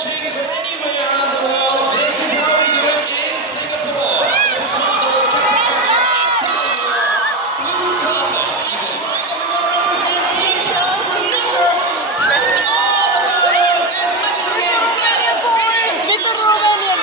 watching from anywhere around the world, this is how we do it in Singapore. This is one of those Singapore blue carpet. That's right, and we want to represent Team Cats. Remember, that's all the photos as much as we can. Little Romanian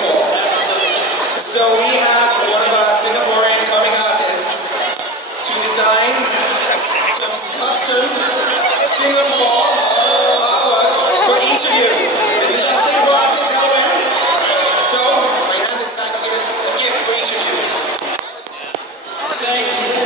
boy. So we have one of our Singaporean comic artists to design some custom Singapore artwork for each of you. This is our Singapore artist, Alvin. So my hand is back. I'll give it a gift for each of you. Thank you.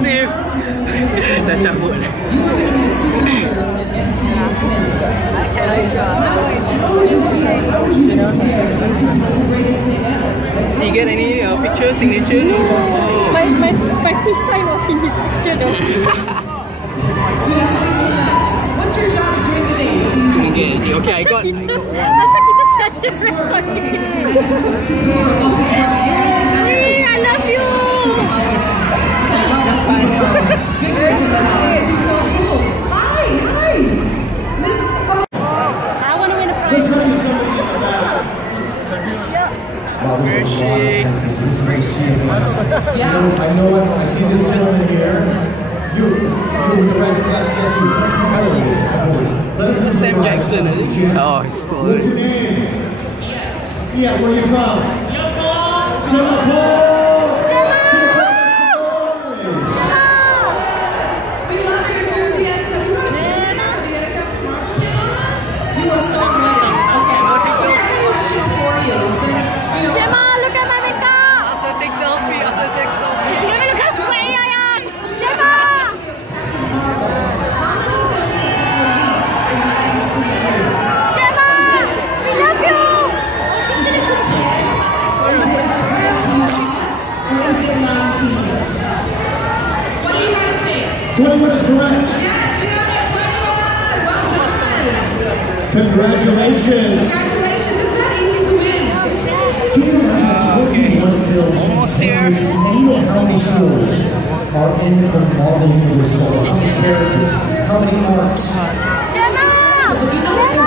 impressive. Dah cabut. You get any picture, signature? My fifth sign was in his picture though. What's your job during the day? Okay, I got. Masa kita sadar sorry. I love you. This is so cool. Hi. I want to win a prize. Let's tell you somebody in the back. Wow, this is a lot of things. This is a serious. I know I see this gentleman here. You with the right, yes, you. Sam Jackson, is it? Oh, he's still What's your name? Yeah, where are you from? Singapore! We love your enthusiasm. Have you got a pin now? Have you got to come tomorrow? You are so ready. Okay, so I have a question for you. Gemma, look at my makeup. Also take selfie. Gemma, look how sweaty I am. Gemma. How many films have been released in the MCU? Gemma, we love you. Oh, she's gonna cook it. Is it 20 or is it 19? What do you guys think? 21 is correct. Yes, you got it. 21. Well done. Congratulations. Congratulations. It's not easy to win. It's really easy. Can you imagine 21 films? Almost here. And you know how many stories are in the Marvel Universe? How many characters? How many arcs? Gemma. But you know what they're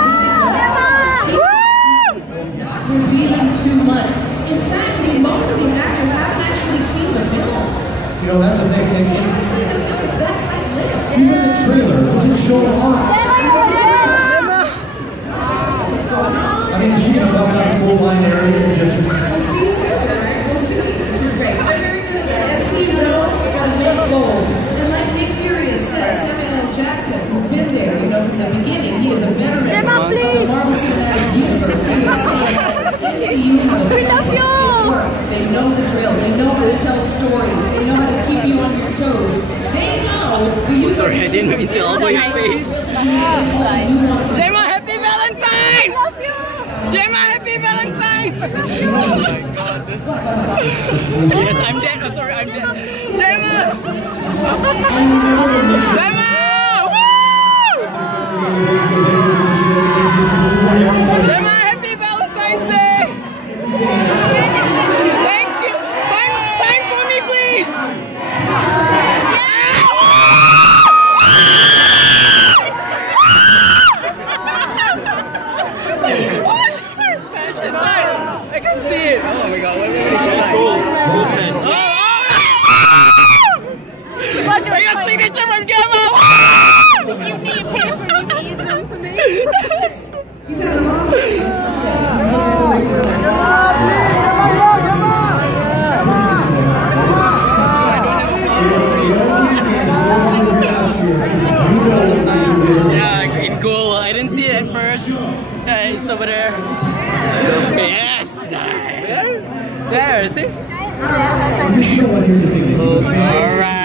not revealing too much. In fact, most of these actors haven't actually seen the film. You know, that's the thing. They haven't seen the film. It's that tight-lipped. Even the trailer doesn't show a lot. What's going on? I mean, is she going to bust out a full line area and just... We'll see soon, right? We'll see. Which is great. They're very good at that. MCU, though, got to make gold. And like Nick Fury has said, Samuel L. Jackson, who's been there, you know, from the beginning, he is a veteran of the Marvel Cinematic Universe. He was saying, MCU has a plan. It works. They know the drill. They know how to tell stories. They know how to keep you on your toes. They know we use our Sorry, I didn't mean to elbow your face. Gemma, happy Valentine's! Gemma, happy Valentine's! Oh my god. Yes, I'm dead. I'm sorry, I'm dead. Gemma! Gemma! Woo! Gemma, happy Valentine's Day! Thank you. Sign for me, please. Oh, she signed. I can see it. Oh my god, what did she sign? I got signature from Gemma. You need to pay for me. He's had a long Yeah, in goal. I didn't see it at first. It's over there. Yes, nice. There, see? Alright.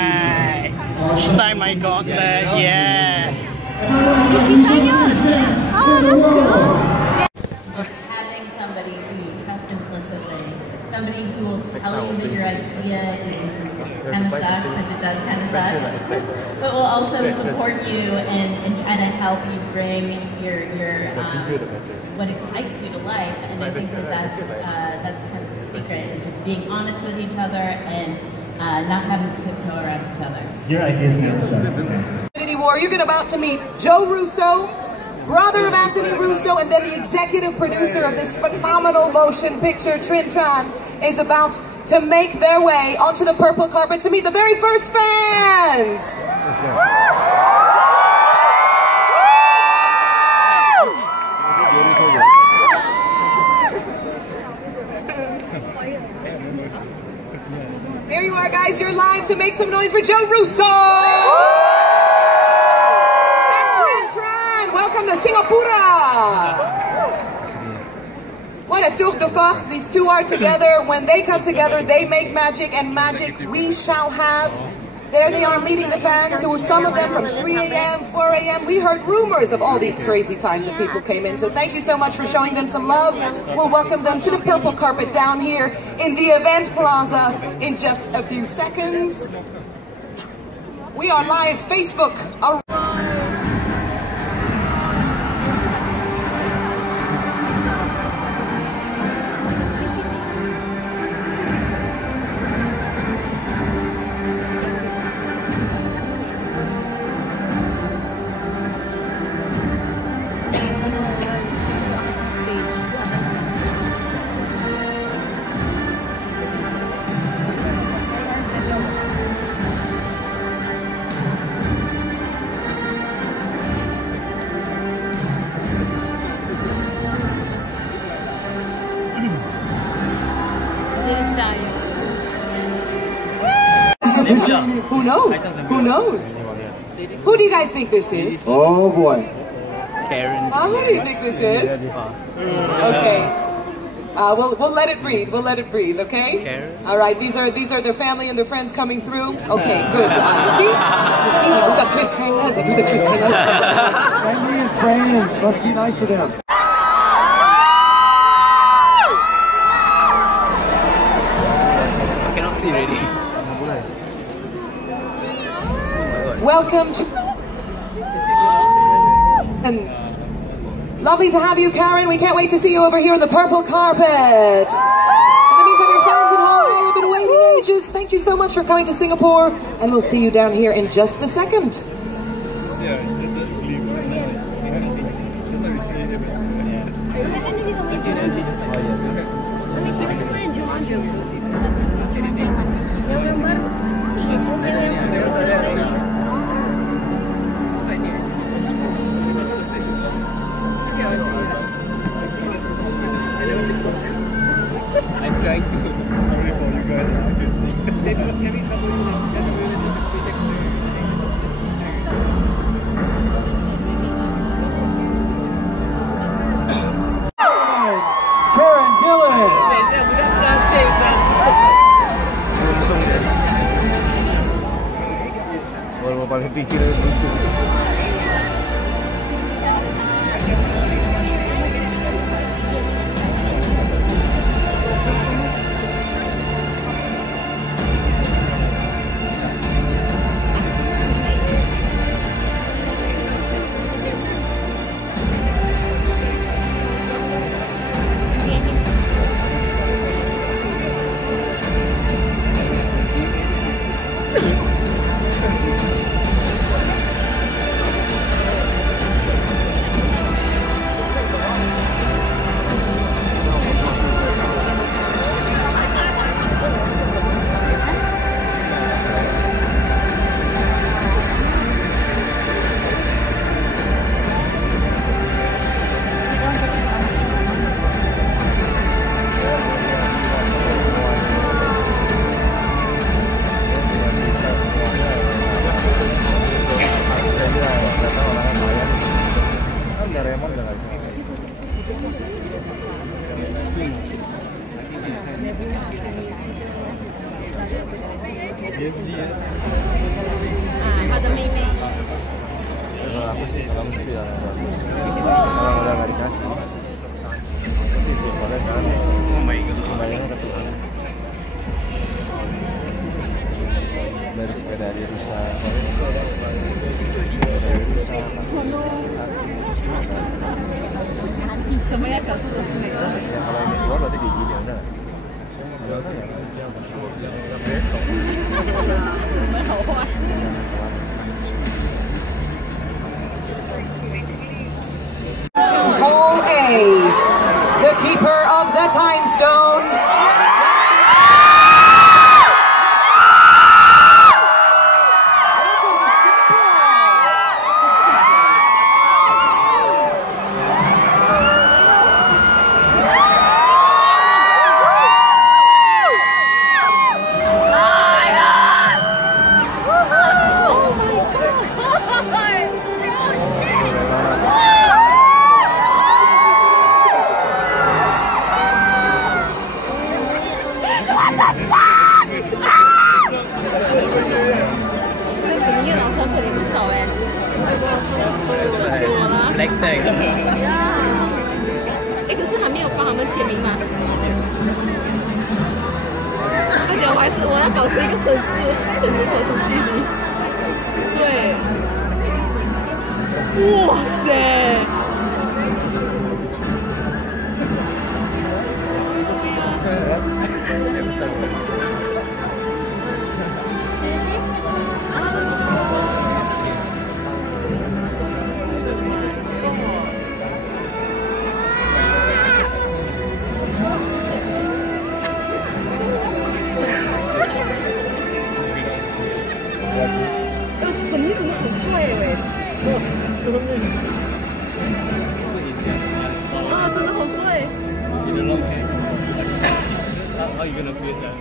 Sign my gauntlet, yeah. Just having somebody who you trust implicitly, somebody who will tell you that your idea is kind of sucks if it does kind of suck, but will also support you and try to help you bring your what excites you to life. And I think that's kind of the secret, is just being honest with each other and not having to tiptoe around each other. Your ideas never stop. War. You're about to meet Joe Russo, brother of Anthony Russo, and then the executive producer of this phenomenal motion picture. Trin Tran is about to make their way onto the purple carpet to meet the very first fans. Here you are, guys. You're live, so make some noise for Joe Russo. Welcome to Singapore! What a tour de force these two are together. When they come together, they make magic, and magic we shall have. There they are meeting the fans, who some of them from 3 a.m., 4 a.m. We heard rumors of all these crazy times that people came in. So thank you so much for showing them some love. We'll welcome them to the purple carpet down here in the event plaza in just a few seconds. We are live Facebook. Who knows? Who knows? Who do you guys think this is? Oh boy. Karen. Who do you think this is? Okay. We'll let it breathe. We'll let it breathe. Okay. Karen. All right. These are their family and their friends coming through. Okay. Good. You see? You see? We do the cliffhanger. They do the cliffhanger. Family and friends. Must be nice to them. I cannot see already. Welcome to... Lovely to have you, Karen. We can't wait to see you over here on the purple carpet. In the meantime, your fans at home, have been waiting ages. Thank you so much for coming to Singapore, and we'll see you down here in just a second. I'm trying to. Sorry for you guys. Karen Gillian. Baru paling pikir lucu. Kalau aku sih kamu sih ya orang udah nggak dikasih aku sih tiap hari kan kembalinya ke Tuhan dari sepeda di Russo semuanya satu ya kalau ini jual berarti di gini ada To Hall A, the keeper of the time stone. Oh my God! Thanks. 哎，可是还没有帮他们签名吗？而且我要保持一个绅士，跟你保持距离。对。哇塞！ 本尼真的很帅喂！啊，真的好帅！ How are you gonna feel that?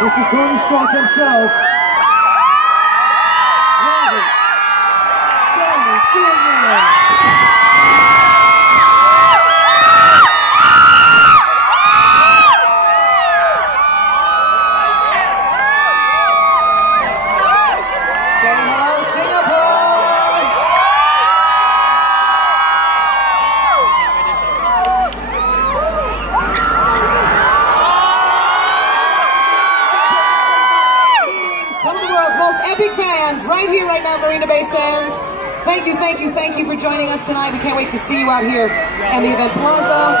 Mr. Tony Stark himself. Robert Downey Jr. Say hello, Singapore! Some of the world's most epic fans right here, right now, Marina Bay Sands. Thank you, thank you, thank you for joining us tonight. We can't wait to see you out here in the event plaza.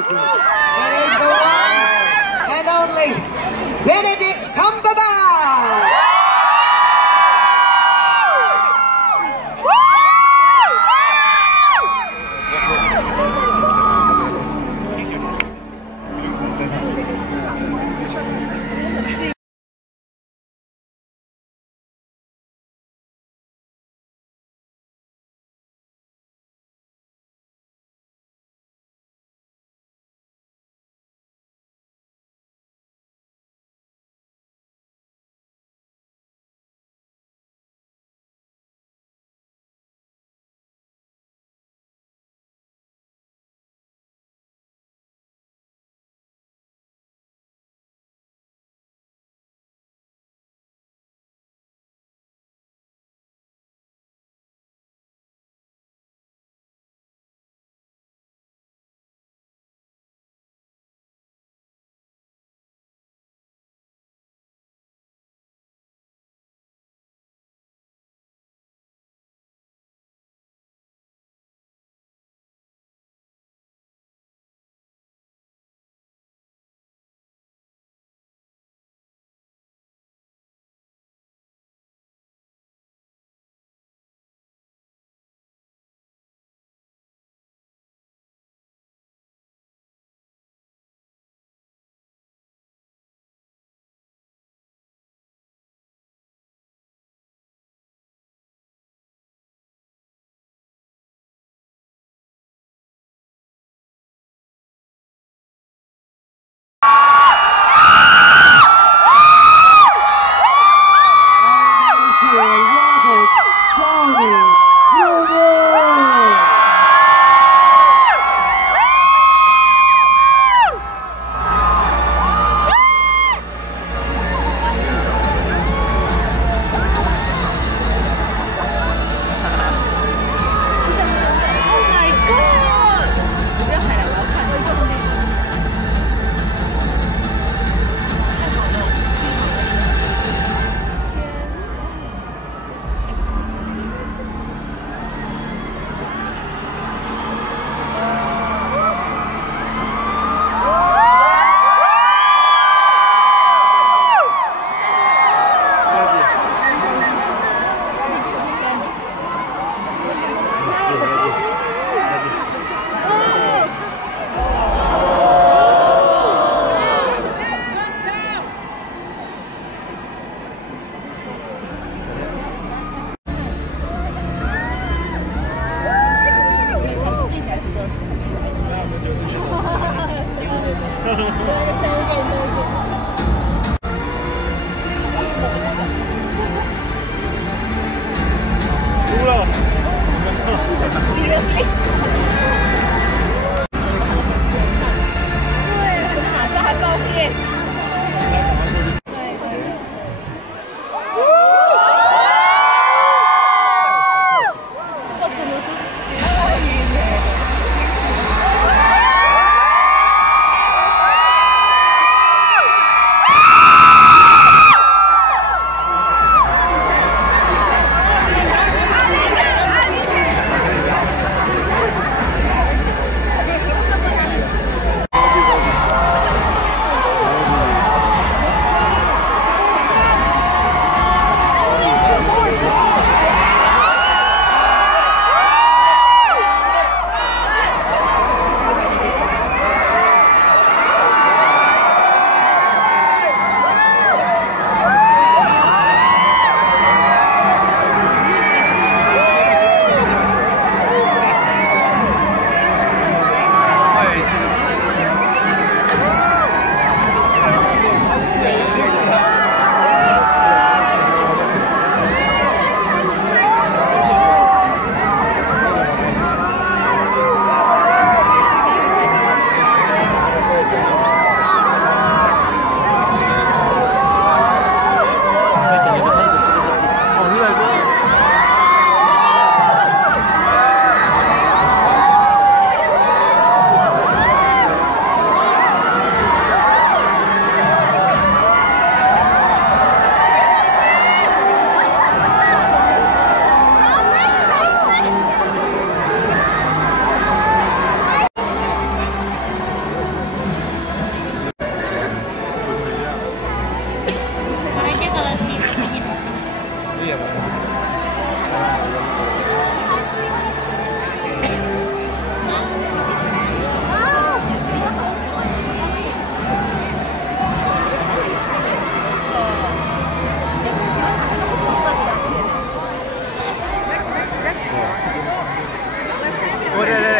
It is the one and only Benedict Cumberbatch! Seriously? 对，拿着他照片。我真的是幸运耶！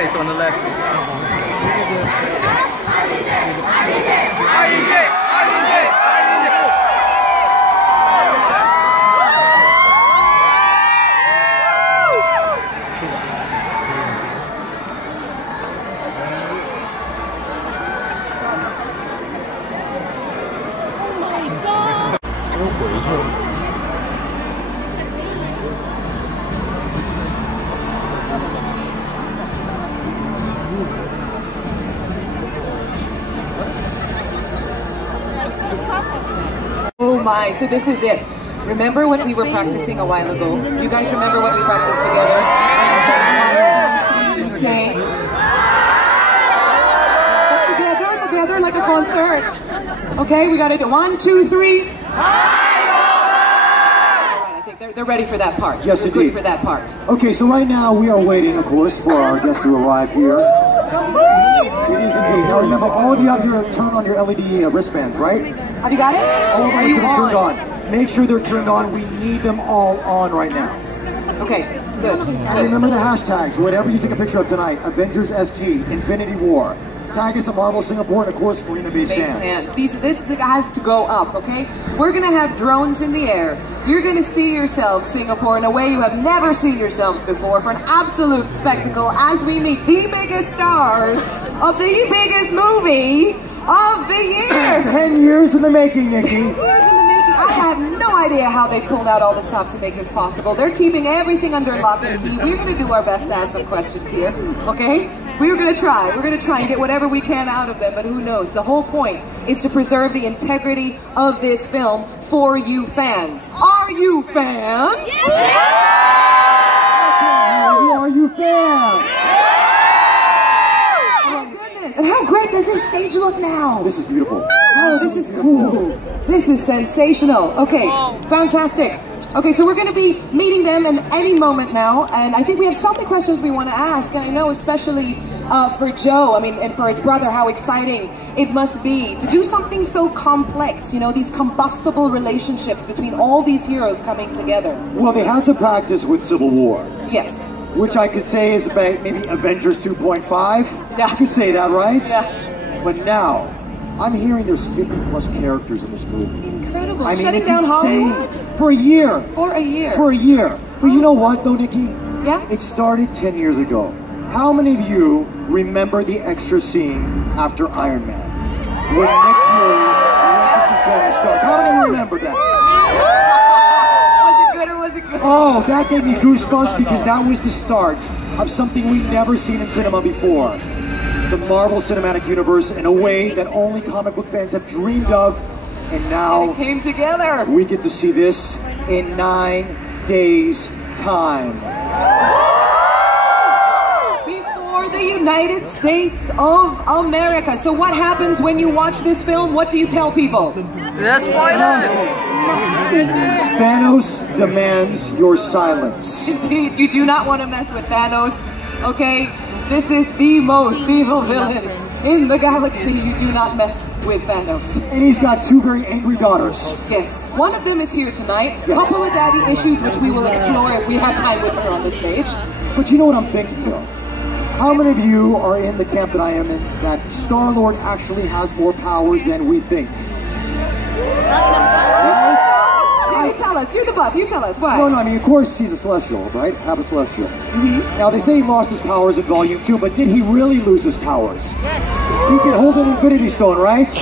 It's on the left. Oh my, so this is it. Remember what we were practicing a while ago? You guys remember what we practiced together? You say, together like a concert. Okay, we gotta do 1, 2, 3. I think they're ready for that part. Yes, they're indeed. Good for that part. Okay, so right now we are waiting, of course, for our guests to arrive here. It's gonna be great. It is indeed. Now remember, all of you have your turn on your LED wristbands, right? Have you got it? All of Are them you are turned on. Make sure they're turned on. We need them all on right now. Okay, good. And remember the hashtags, whatever you take a picture of tonight, Avengers SG, Infinity War. Tag us at Marvel Singapore, and of course, Marina Bay Sands. This has to go up, okay? We're gonna have drones in the air. You're gonna see yourselves, Singapore, in a way you have never seen yourselves before, for an absolute spectacle as we meet the biggest stars of the biggest movie of the year. 10 years in the making, Nikki. 10 years in the making. I have no idea how they pulled out all the stops to make this possible. They're keeping everything under lock and key. We're gonna do our best to ask some questions here, okay? We're gonna try and get whatever we can out of them, but who knows? The whole point is to preserve the integrity of this film for you fans. Are you fans? Yeah! Are you fans? Oh goodness! And how great does this stage look now? This is beautiful. Oh, this is sensational. Okay, fantastic. Okay, so we're going to be meeting them in any moment now, and I think we have so many questions we want to ask, and I know especially for Joe, I mean, and for his brother, how exciting it must be to do something so complex, you know, these combustible relationships between all these heroes coming together. Well, they had some practice with Civil War. Yes. Which I could say is about maybe Avengers 2.5. Yeah. I could say that, right? Yeah. But now, I'm hearing there's 50+ characters in this movie. Incredible. I mean, Shutting it's down insane. Hollywood? For a year. For a year. For a year. But you know what, though, Nikki? Yeah? It started 10 years ago. How many of you remember the extra scene after Iron Man? When Nick Fury went to see Tony Stark. How many of you remember that? Was it good or was it good? Oh, that gave me goosebumps because that was the start of something we've never seen in cinema before. The Marvel Cinematic Universe in a way that only comic book fans have dreamed of. And now it came together. We get to see this in 9 days' time. Before the United States of America. So what happens when you watch this film? What do you tell people? The spoilers! Thanos demands your silence. Indeed, you do not want to mess with Thanos, okay? This is the most evil villain in the galaxy. You do not mess with Thanos. And he's got 2 very angry daughters. Yes, one of them is here tonight. Couple of daddy issues, which we will explore if we have time with her on the stage. But you know what I'm thinking, though? How many of you are in the camp that I am in, that Star-Lord actually has more powers than we think? You tell us, you're the buff, you tell us, why? No, I mean, of course he's a Celestial, right? Half a Celestial. Now, they say he lost his powers in Volume 2, but did he really lose his powers? He can hold an Infinity Stone, right?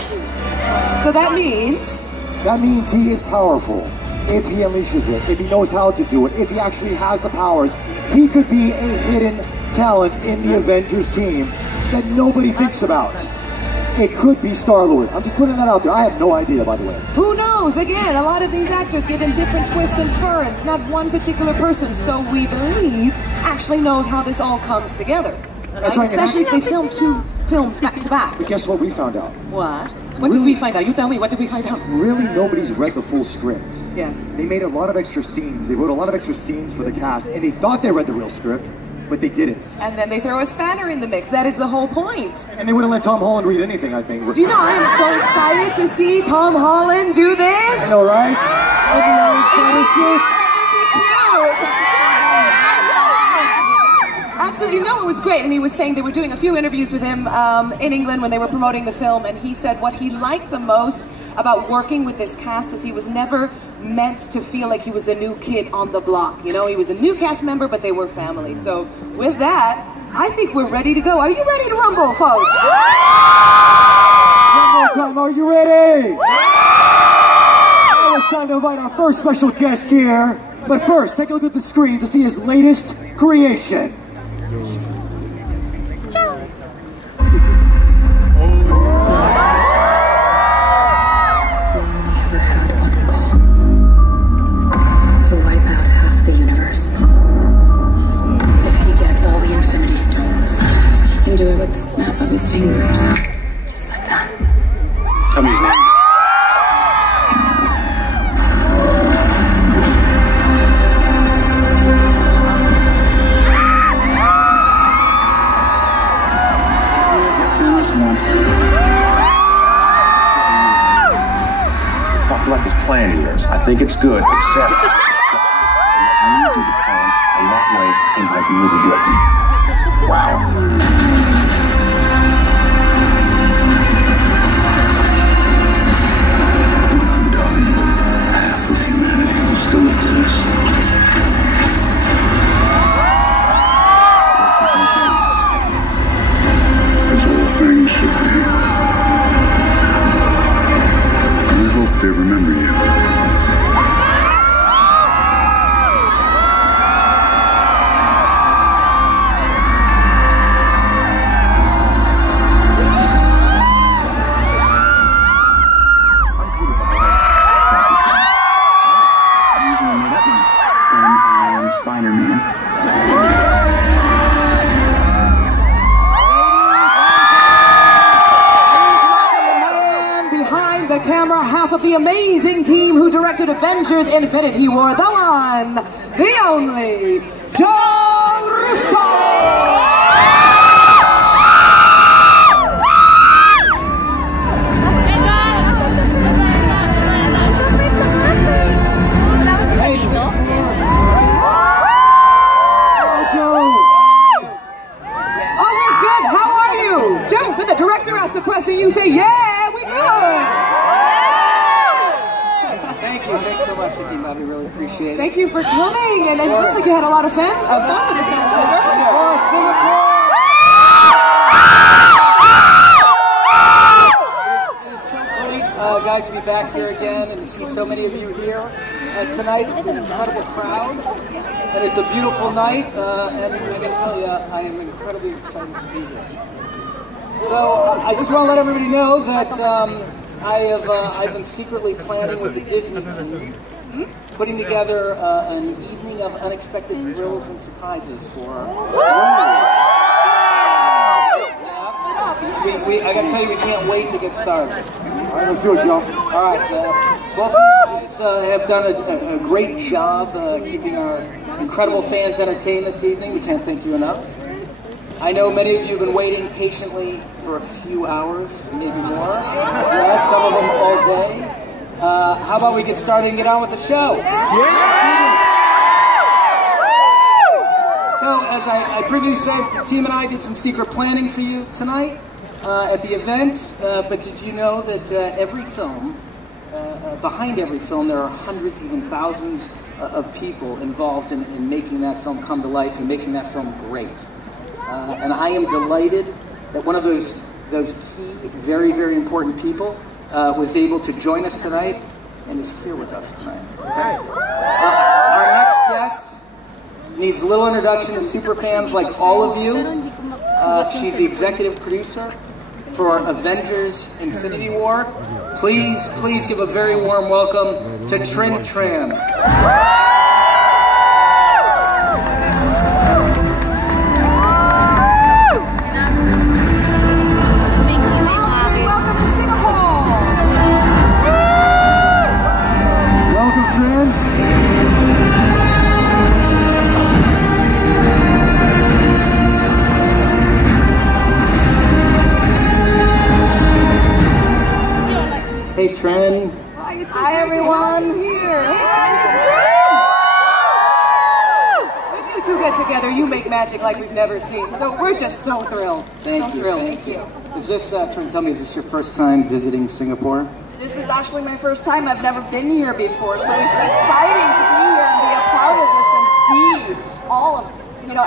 So that means? That means he is powerful. If he unleashes it, if he knows how to do it, if he actually has the powers, he could be a hidden talent in the Avengers team that nobody thinks about. It could be Star-Lord. I'm just putting that out there. I have no idea, by the way. Who knows? Again, a lot of these actors get in different twists and turns, not one particular person, so we believe actually knows how this all comes together. That's right. Especially if they film 2 films back to back. But guess what we found out? What? What did we find out? You tell me, what did we find out? Really, nobody's read the full script. Yeah. They made a lot of extra scenes. They wrote a lot of extra scenes for the cast, and they thought they read the real script, but they didn't. And then they throw a spanner in the mix. That is the whole point. And they wouldn't let Tom Holland read anything, I think. Do you know, I am so excited to see Tom Holland do this. I know, right? Everyone's got a shit. Absolutely, no, it was great. And he was saying they were doing a few interviews with him in England when they were promoting the film, and he said what he liked the most about working with this cast is he was never meant to feel like he was the new kid on the block. You know, he was a new cast member, but they were family. So with that, I think we're ready to go. Are you ready to rumble, folks? One more time, are you ready? Now it's time to invite our first special guest here. But first, take a look at the screen to see his latest creation. Do it with the snap of his fingers. Just like that. Tell me his name. Let's talk about this plan of yours. I think it's good, except it sucks. So let me do the plan, and that way it might be really good. Wow. Still exist. As all things should be. I hope they remember you. Camera, half of the amazing team who directed Avengers Infinity War, the one, the only, Russo! Oh, we're good. How are you? Joe, when the director asks a question, you say, yeah, we go. Thank you. Thanks so much, Nikki. We really appreciate it. Thank you for for coming, and it looks like you had a lot of fun with the fan show earlier. Singapore! It is so great, guys, to be back here again and to see so many of you here. Tonight it's an incredible crowd, and it's a beautiful night, and I gotta tell you, I am incredibly excited to be here. So I just want to let everybody know that I've been secretly planning with the Disney team, putting together an evening of unexpected thrills and surprises for I gotta tell you, we can't wait to get started. All right, let's do it, Joe. All right, both of you guys have done a great job keeping our incredible fans entertained this evening. We can't thank you enough. I know many of you have been waiting patiently for a few hours, maybe more. Yeah, some of them all day. How about we get started and get on with the show? So, as I previously said, the team and I did some secret planning for you tonight at the event. But did you know that every film, behind every film, there are hundreds, even thousands of people involved in making that film come to life and making that film great. And I am delighted that one of those key, very, very important people was able to join us tonight and is here with us tonight. Okay? Our next guest needs little introduction to superfans like all of you. She's the executive producer for Avengers Infinity War. Please give a very warm welcome to Trin Tran. Welcome to Singapore! Welcome, Trin. Hey, Trin. Hi, everyone. Here. Hey, guys, it's Trin. When you two get together, you make magic like we've never seen. So we're just so thrilled. Thank you. Is this, Trin, tell me, is this your first time visiting Singapore? This is actually my first time. I've never been here before, so it's exciting to be here and be a part of this and see all of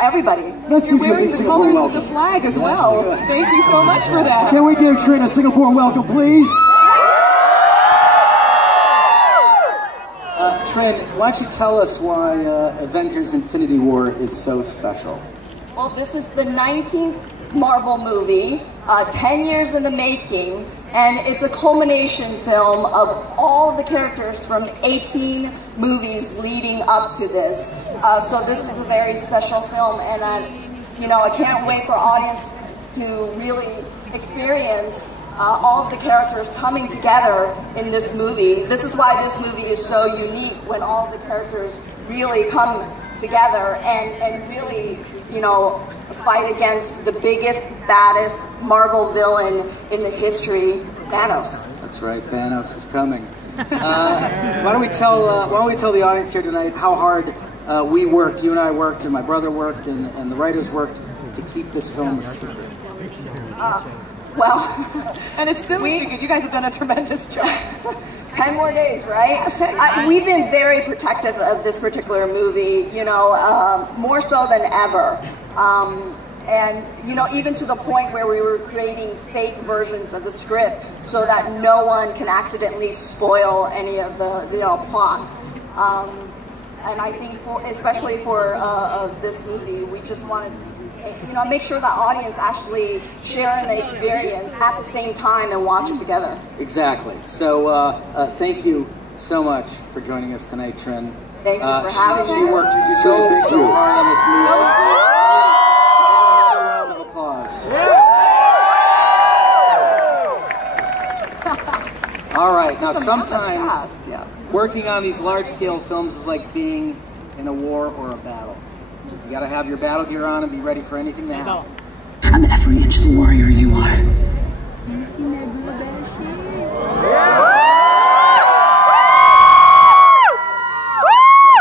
everybody. Let's give you a wearing big the Singapore colors welcome. of the flag as well. Thank you so much for that. Can we give Trin a Singapore welcome, please? Trin, why don't you tell us why Avengers Infinity War is so special? Well, this is the 19th Marvel movie, 10 years in the making, and it's a culmination film of all the characters from 18 movies leading up to this. So this is a very special film, and I can't wait for audience to really experience all of the characters coming together in this movie. This is why this movie is so unique, when all of the characters really come together and really, fight against the biggest, baddest Marvel villain in the history, Thanos. That's right, Thanos is coming. Why don't we tell the audience here tonight how hard we worked, you and I worked, and my brother worked, and the writers worked to keep this film a secret. Well, and it's still a secret. You guys have done a tremendous job. 10 more days, right? We've been very protective of this particular movie, more so than ever. And, even to the point where we were creating fake versions of the script so that no one can accidentally spoil any of the, plots. And I think especially for this movie, we just wanted to make sure the audience actually share in the experience at the same time and watch it together. Exactly. So thank you so much for joining us tonight, Trin. Thank you for having me. She worked so hard on this movie. Another round of applause. All right. Now, sometimes working on these large-scale films is like being in a war or a battle. You gotta have your battle gear on and be ready for anything to happen. I'm every inch the warrior you are.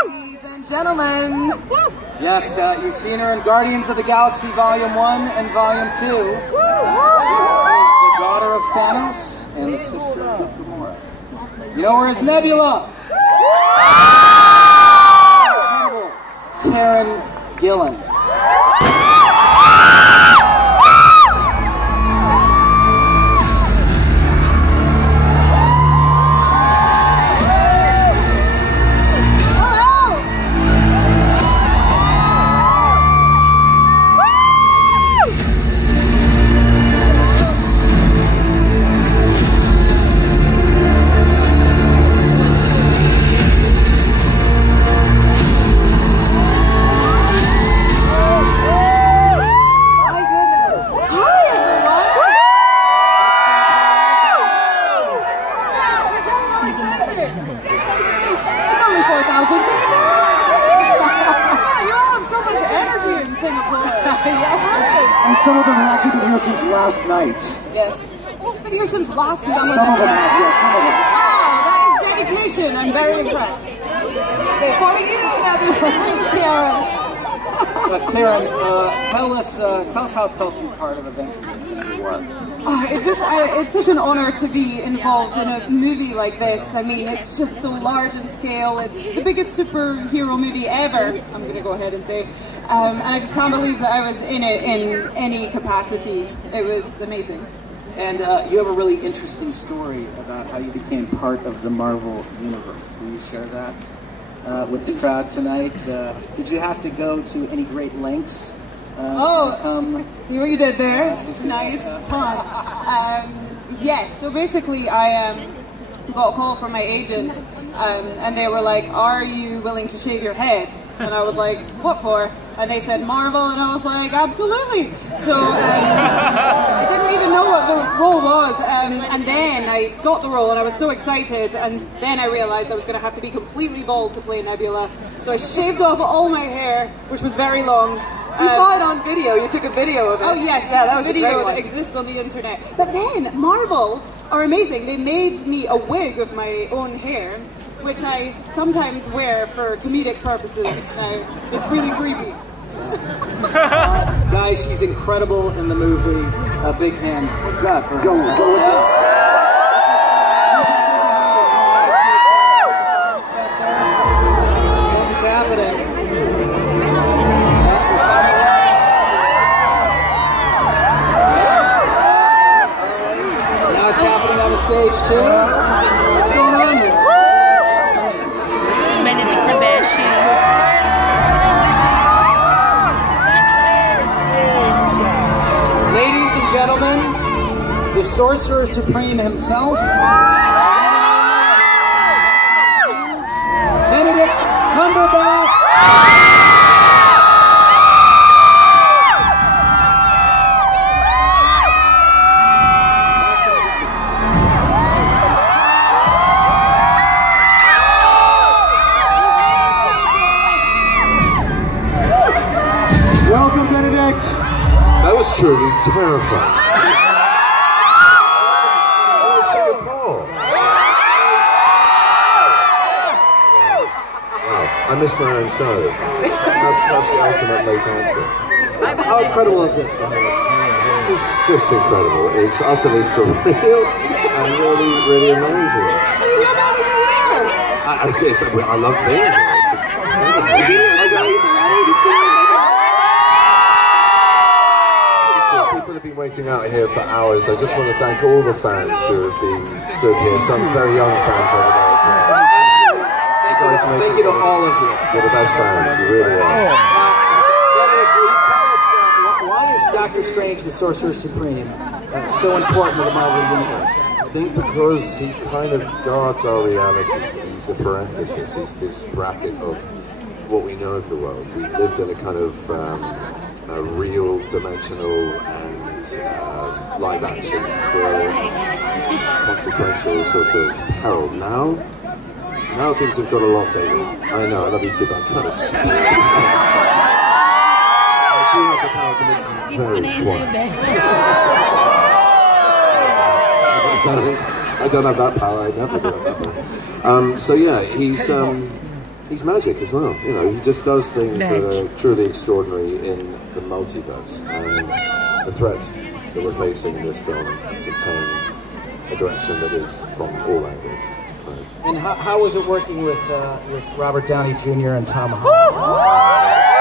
Ladies and gentlemen. Yes, you've seen her in Guardians of the Galaxy Volume 1 and Volume 2. She is the daughter of Thanos and the sister of Gamora. You know her as Nebula. Karen Gillian. Some of them have actually been here since last night. Yes. Been here since last night. Some of them have, yes, some of them. Wow, that is dedication. I'm very impressed. Okay, for you, Karen. Karen, tell us how it felt to be part of Avengers Infinity War. It's such an honor to be involved in a movie like this. I mean, it's just so large in scale. It's the biggest superhero movie ever, I'm going to go ahead and say. And I just can't believe that I was in it in any capacity. It was amazing. And you have a really interesting story about how you became part of the Marvel Universe. Will you share that with the crowd tonight? Did you have to go to any great lengths? See what you did there? Nice. Yes, so basically I got a call from my agent and they were like, are you willing to shave your head? And I was like, what for? And they said Marvel, and I was like, absolutely. So I didn't even know what the role was, and then I got the role and I was so excited, and then I realized I was going to have to be completely bald to play Nebula. So I shaved off all my hair, which was very long. We saw it on video. You took a video of it. Oh yes, yeah, that was a video a great one. that exists on the internet. But then Marvel are amazing. They made me a wig of my own hair, which I sometimes wear for comedic purposes. Now it's really creepy. Guys, she's incredible in the movie. A big hand. What's that? Joe, what's that? Something's happening. Now it's happening on the stage too. What's going on here? Benedict Cumberbatch. Ladies and gentlemen, the Sorcerer Supreme himself, Benedict Cumberbatch. Welcome, Benedict. That was truly terrifying. Oh, Singapore. Wow, I missed my own show. That's the ultimate late answer. How incredible is this? This is just incredible. It's utterly surreal and really, really amazing. I love being here. People have been waiting out here for hours. I just want to thank all the fans who have been stood here. Some very young fans over there as well. Absolutely. Thank you to all of you. You're the best fans. You really are. Benedict, will you tell us why is Doctor Strange, the Sorcerer Supreme, so important to the Marvel Universe? I think because he kind of guards our reality. He's a parenthesis. He's this bracket of what we know of the world. We've lived in a kind of a real, dimensional, and live action, consequential sort of peril. Now things have got a lot bigger. I know, I love you too, but I'm trying to speak. I do have the power to make very quiet. I don't have that power. I never do have that power. So yeah, he's magic as well. You know, he just does things that are truly extraordinary in the multiverse, and the threats that we're facing in this film contain a direction that is from all angles. So great. And how was it working with Robert Downey Jr. and Tom Holland?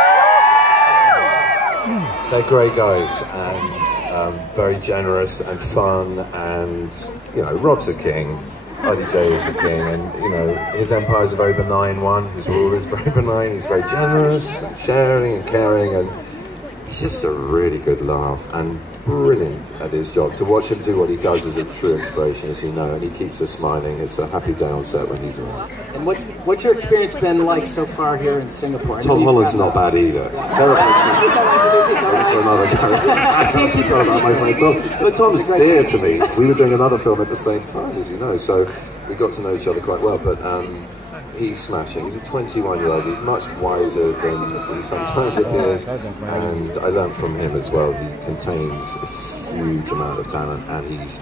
They're great guys and very generous and fun, and you know, Rob's a king, RDJ is the king, and you know, his empire is a very benign one. His rule is very benign. He's very generous and sharing and caring, and he's just a really good laugh and brilliant at his job. To watch him do what he does is a true inspiration, as you know, and he keeps us smiling. It's a happy day on set when he's around. And what's your experience been like so far here in Singapore? Tom Holland's not bad either. Terrible. Another guy. I can't keep on about my friend Tom. But Tom's dear to me. We were doing another film at the same time, as you know, so we got to know each other quite well. But he's smashing. He's a 21-year-old. He's much wiser than he sometimes appears, and I learned from him as well. He contains a huge amount of talent, and he's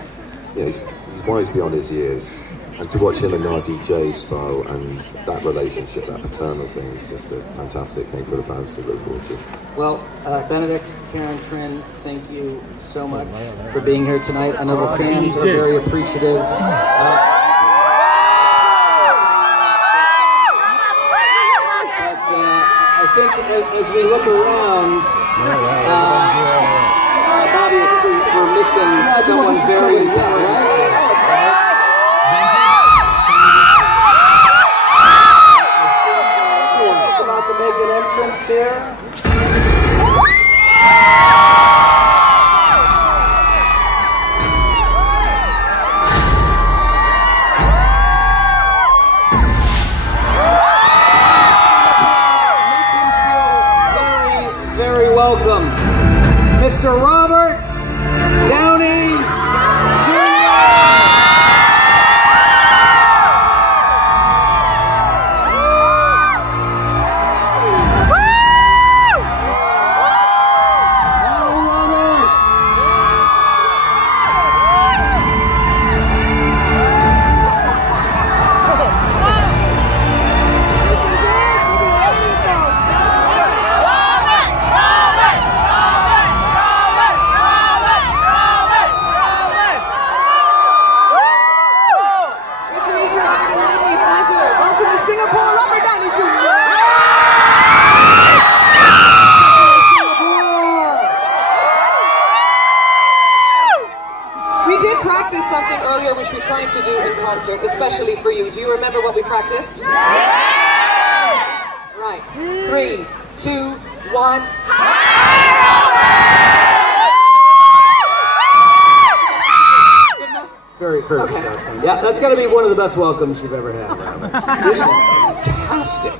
wise beyond his years. And to watch him and RDJ spar and that relationship, that paternal thing, is just a fantastic thing for the fans to look forward to. Well, Benedict, Karen, Trin, thank you so much for being here tonight. I know the fans are very appreciative. I think as we look around, Bobby, I think we're missing someone very important. About to make an entrance here. Very welcome, Mr. Robert Downey Jr. To do in concert, especially for you. Do you remember what we practiced? Right. 3, 2, 1. Very okay. Yeah, that's got to be one of the best welcomes you've ever had. This is fantastic.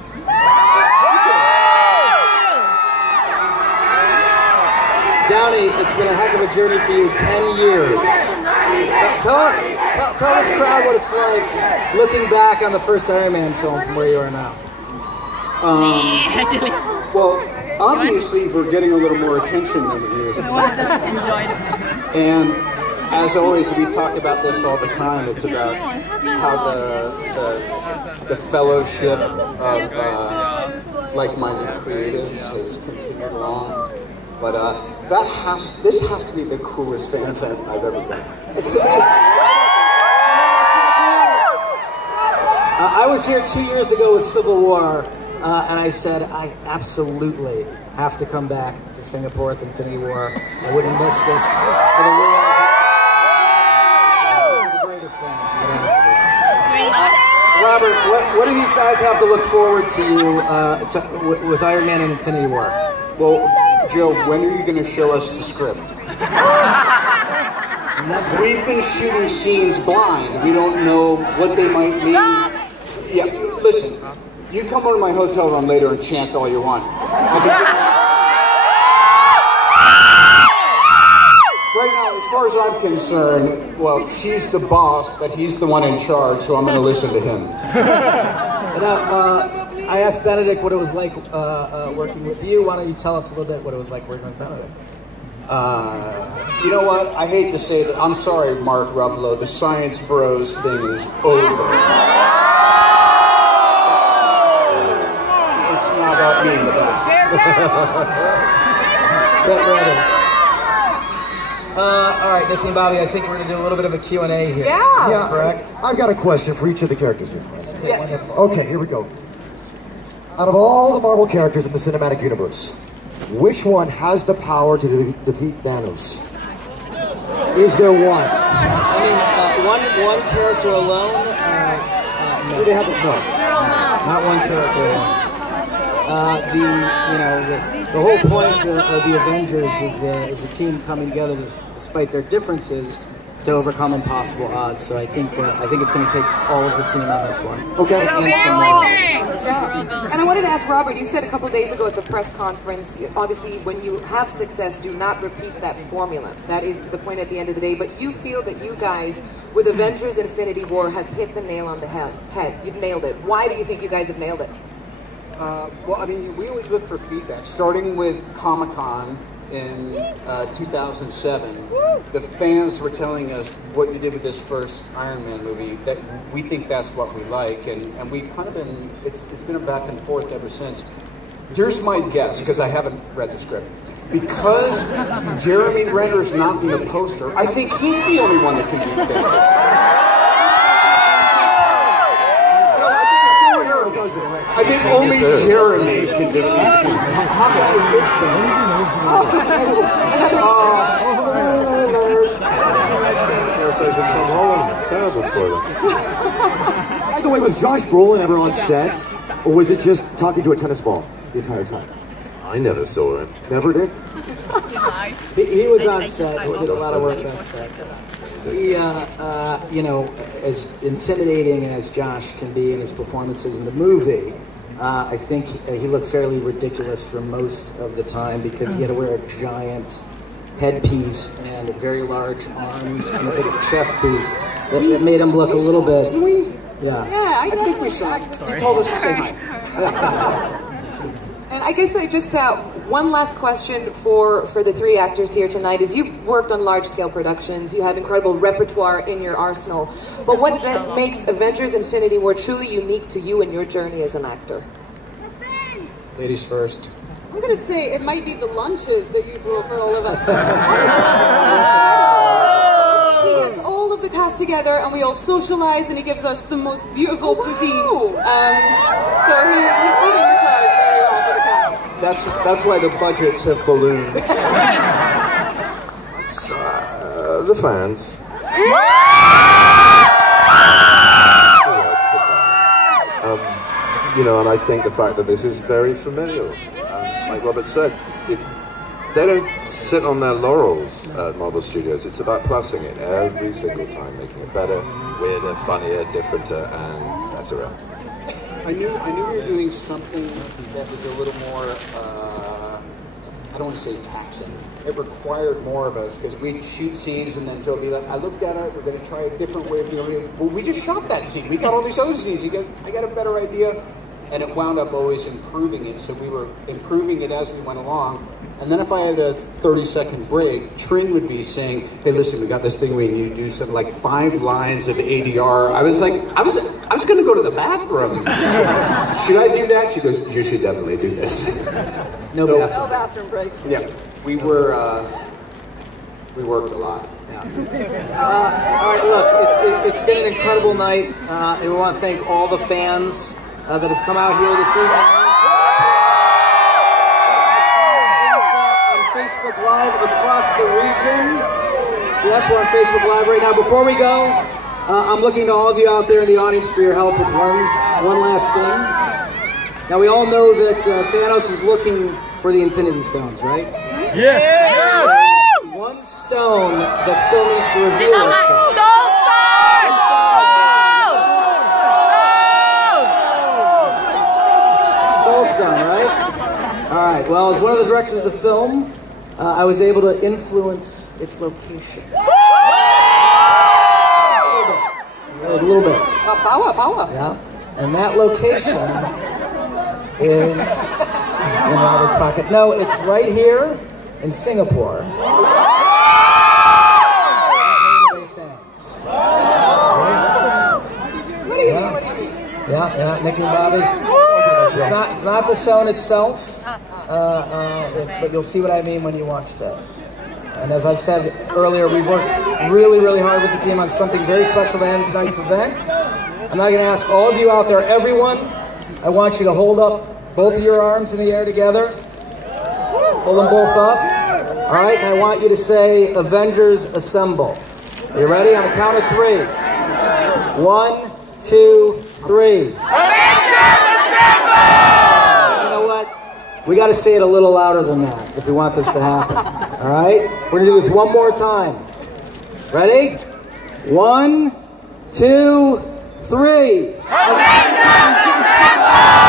Downey, it's been a heck of a journey for you, 10 years. Tell this crowd what it's like looking back on the first Iron Man film from where you are now. Well, obviously we're getting a little more attention than years ago. And as always, we talk about this all the time. It's about how the fellowship of like-minded creatives has continued along. But this has to be the coolest fan event I've ever been. I was here 2 years ago with Civil War, and I said I absolutely have to come back to Singapore with Infinity War. I wouldn't miss this for the world. One of the greatest fans, to be honest with you. Robert, what do these guys have to look forward to with Iron Man and Infinity War? Well, Joe, when are you going to show us the script? We've been shooting scenes blind. We don't know what they might mean. Yeah, listen, you come over to my hotel room later and chant all you want. Right now, as far as I'm concerned, well, she's the boss, but he's the one in charge, so I'm going to listen to him. I asked Benedict what it was like working with you. Why don't you tell us a little bit what it was like working with Benedict? You know what? I hate to say that. I'm sorry, Mark Ruffalo. The Science Bros thing is over. It's not about me in the back. All right, Nikki and Bobby, I think we're going to do a little bit of a Q&A here. Yeah. Correct? I've got a question for each of the characters here. Yes. Okay, here we go. Out of all the Marvel characters in the cinematic universe, which one has the power to defeat Thanos? Is there one? I mean, one character alone? No. Do they have it? No. Not one character alone. The whole point of the Avengers is a team coming together despite their differences to overcome impossible odds. So I think it's going to take all of the team on this one. Okay. And some more. Yeah. And I wanted to ask Robert, you said a couple days ago at the press conference, obviously when you have success, do not repeat that formula. That is the point at the end of the day. But you feel that you guys, with Avengers Infinity War, have hit the nail on the head. You've nailed it. Why do you think you guys have nailed it? Well, I mean, we always look for feedback. Starting with Comic-Con in 2007, the fans were telling us what you did with this first Iron Man movie, that we think that's what we like, and we've kind of been, it's been a back and forth ever since. Here's my guess, because I haven't read the script. Because Jeremy Renner's not in the poster, I think he's the only one that can beat Thanos. I think only Jeremy can do it. Terrible spoiler. By the way, was Josh Brolin ever on set, or was it just talking to a tennis ball the entire time? I never saw it. Never did? He was on set. He did a lot of work on set. He, as intimidating as Josh can be in his performances in the movie, I think he looked fairly ridiculous for most of the time because he had to wear a giant headpiece and very large arms and a big chest piece that made him look a little bit. Yeah. Yeah, I think we saw it. He told us to say hi. And I guess I just one last question for the three actors here tonight is you've worked on large-scale productions, you have incredible repertoire in your arsenal, but what makes Avengers Infinity War truly unique to you and your journey as an actor? Ladies first. I'm going to say it might be the lunches that you throw for all of us. He gets all of the cast together and we all socialize and he gives us the most beautiful cuisine. So he's leading the charge very well for the cast. That's why the budgets have ballooned. It's the fans. And I think the fact that this is very familiar, like Robert said, they don't sit on their laurels at Marvel Studios. It's about plussing it every single time, making it better, weirder, funnier, differenter, and better. I knew we were doing something that was a little more, I don't want to say taxing. It required more of us because we'd shoot scenes and then Joe would be like, I looked at it, we're going to try a different way of doing it. Well, we just shot that scene. We got all these other scenes. I got a better idea. And it wound up always improving it. So we were improving it as we went along. And then if I had a 30-second break, Trin would be saying, hey, listen, we got this thing where you do some like 5 lines of ADR. I was like, I was going to go to the bathroom. Should I do that? She goes, you should definitely do this. No bathroom breaks. Yeah, we worked a lot. Yeah. All right, look, it's been an incredible night. And we want to thank all the fans that have come out here this evening. On Facebook Live across the region. Yes, we're on Facebook Live right now. Before we go, I'm looking to all of you out there in the audience for your help with one last thing. Now, we all know that Thanos is looking for the Infinity Stones, right? Yes! There's one stone that still needs to reveal itself. Stone, right? All right. Well, as one of the directors of the film, I was able to influence its location. A little bit. Power. Yeah. And that location is in Robert's pocket. No, it's right here in Singapore. What do you mean? Yeah, Nick and Bobby. It's not the stone itself, but you'll see what I mean when you watch this. And as I've said earlier, we've worked really, really hard with the team on something very special to end tonight's event. I'm now going to ask all of you out there, everyone, I want you to hold up both of your arms in the air together. Hold them both up. All right, and I want you to say, Avengers Assemble. Are you ready? On the count of 3. 1, 2, 3. Avengers Assemble! You know what? We got to say it a little louder than that if we want this to happen. All right? We're going to do this one more time. Ready? 1, 2, 3. Avengers Assemble!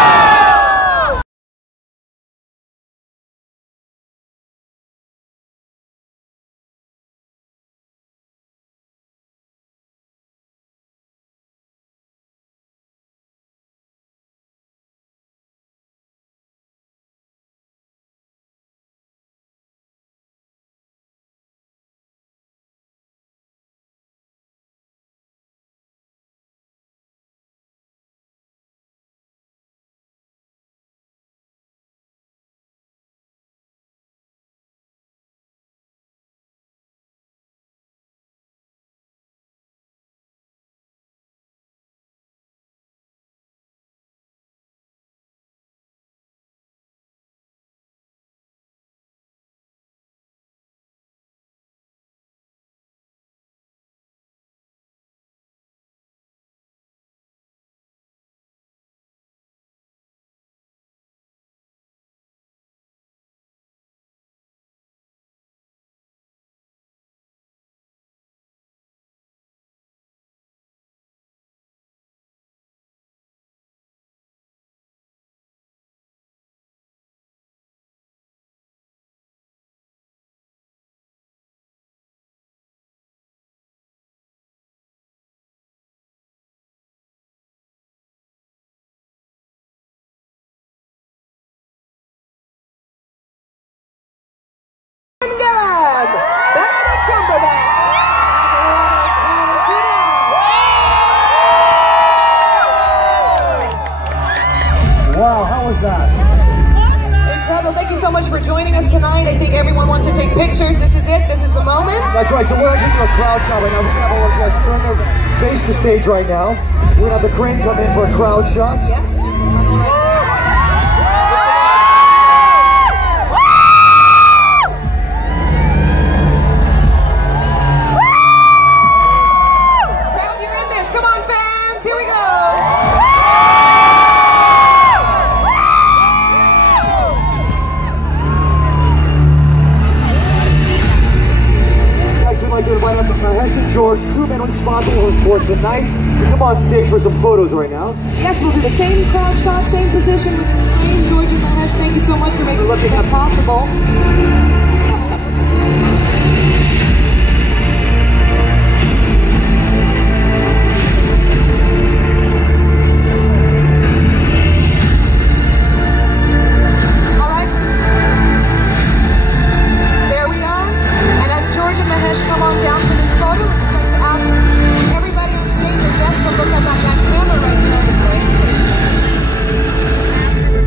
Benedict Cumberbatch. Wow, how was that? Incredible. Thank you so much for joining us tonight. I think everyone wants to take pictures. This is it. This is the moment. That's right. So we're actually doing a crowd shot right now. We're going to have all our guests turn their face to stage right now. We're going to have the crane come in for a crowd shot. Yes. George, 2 men responsible for tonight to come on stage for some photos right now. Yes, we'll do the same crowd shot, same position with the screen. George and Mahesh, thank you so much for making that possible. All right. There we are. And as George and Mahesh come on down for this photo, everybody on stage and guests to look up at that camera right there.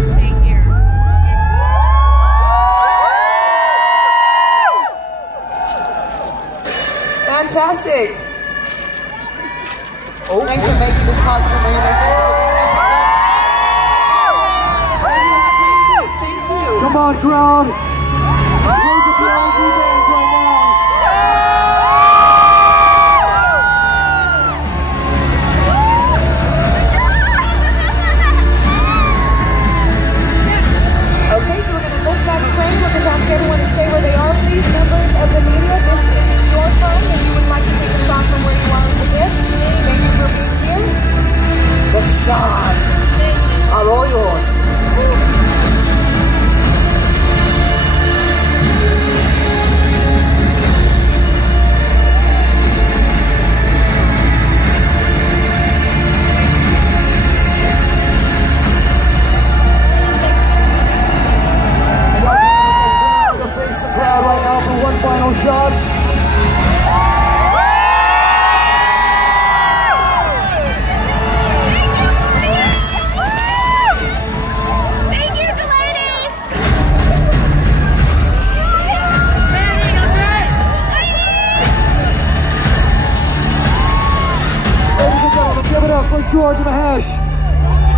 Stay here. Fantastic. Oh, thanks for making this possible, Maria. Thank you. Come on, crowd. Raise a crowd of you bands right now. Ask everyone to stay where they are, please. Members of the media, this is your time. If you would like to take a shot from where you are in the pits, thank you for being here. The stars are all yours. Final shot. Thank you. George Mahesh,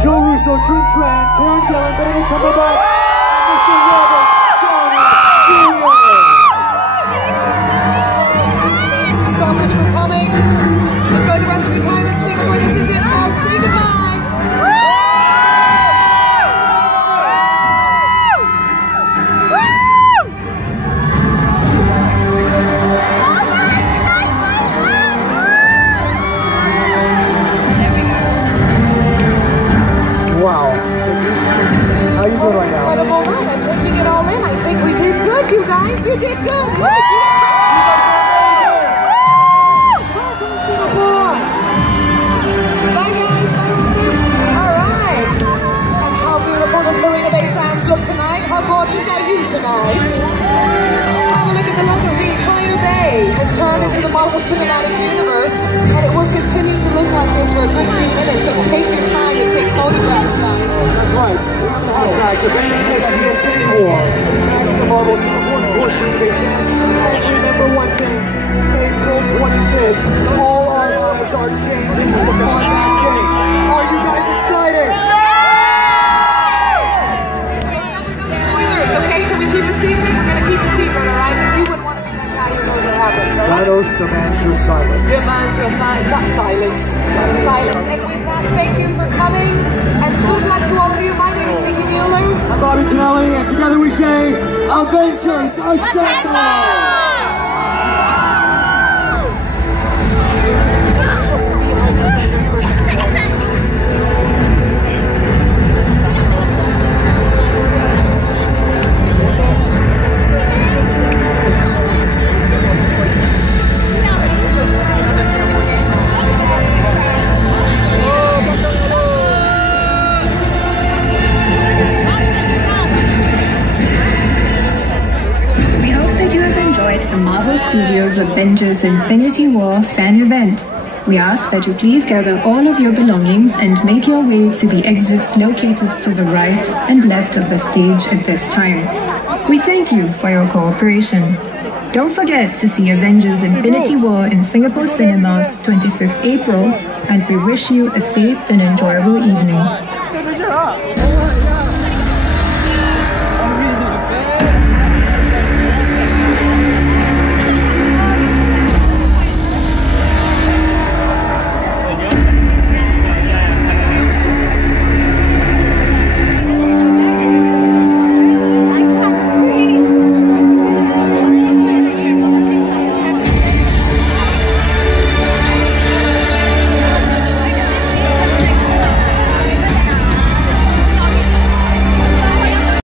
Joe Russo, Trin Tran, Karen Gillian, Benedict Cumberbatch, and Mr. Robert Downey Jr. Thanks so much for coming. Enjoy the rest of your time in Singapore. This is it, folks. Say goodbye. Wow. How you doing right now? Incredible run. I'm taking it all in. I think we did good, you guys. You did good. Well done, Singapore. Bye, guys. Bye, Robert. All right. And how beautiful does Marina Bay Sands look tonight? How gorgeous are you tonight? Have a look at the logos. The entire bay has turned into the Marvel Cinematic Universe, and it will continue to look like this for a good few minutes. So take your time and take photographs, guys. That's right. Remember the hashtags. Avengers the Infinity War. Thanks to Marvel Cinematic, of course, Marina Bay Sands. And remember one thing. April 25th. All our lives are changing on that day. Are you guys excited? Spoilers, okay? Can we keep a secret? We're going to keep a secret, all right? Because you wouldn't want to be that guy who knows what happens, all right? Thanos demands your silence. Demands your silence. Silence. And with that, thank you for coming. And good luck to all of you. My name is Nikki Mueller. I'm Bobby Tonelli, and together we say, Avengers Assemble! The Marvel Studios Avengers Infinity War fan event. We ask that you please gather all of your belongings and make your way to the exits located to the right and left of the stage at this time. We thank you for your cooperation. Don't forget to see Avengers Infinity War in Singapore cinemas 25th April, and we wish you a safe and enjoyable evening.